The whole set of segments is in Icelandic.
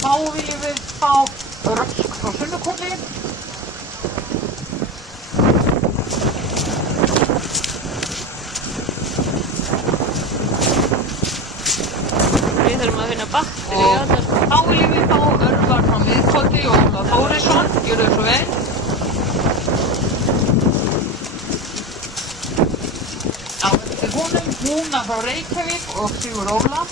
Þá viljum við fá Rösk frá Sunnuhvoli. Við þurfum að finna batteri á þetta. Þá viljum við fá Örvar frá Miðkoti og Ólaf Þórisson. Gjörðu þið svo vel. Á eftir honum Húna frá Reykjavík og Sigur Óla.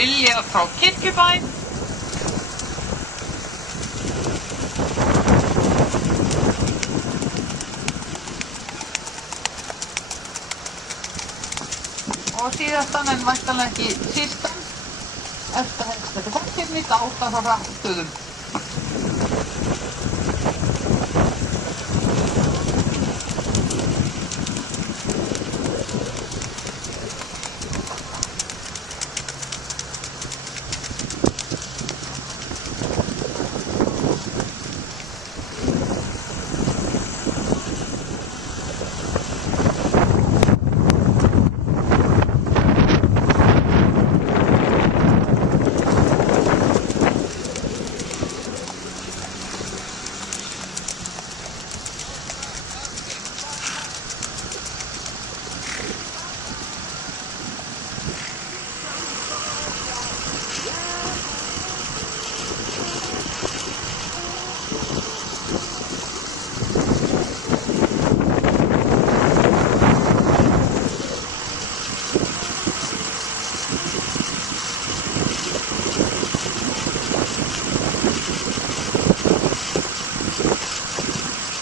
Lilja frá Kirkjubæ. Og síðastan en væntanlega ekki sístan, eftir þetta fólkirni Dáta frá Hrafnstöðum.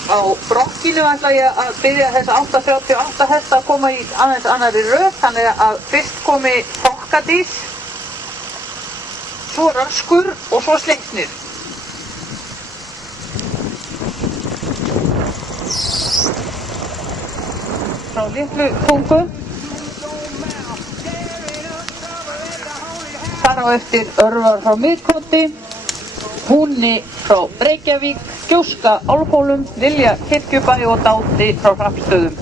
Á brokkinu ætla ég að byrja þessa 838 hesta að koma í aðeins annarri röð, þannig að fyrst komi Þokkadís, svo Röskur og svo Sleipnir. Frá Litlu Tungu. Þar á eftir Örvar frá Miðkoti, Húni frá Reykjavík, Gjóska Álfhólum, Lilja Kirkjubæ og Dáti frá Hrafnstöðum.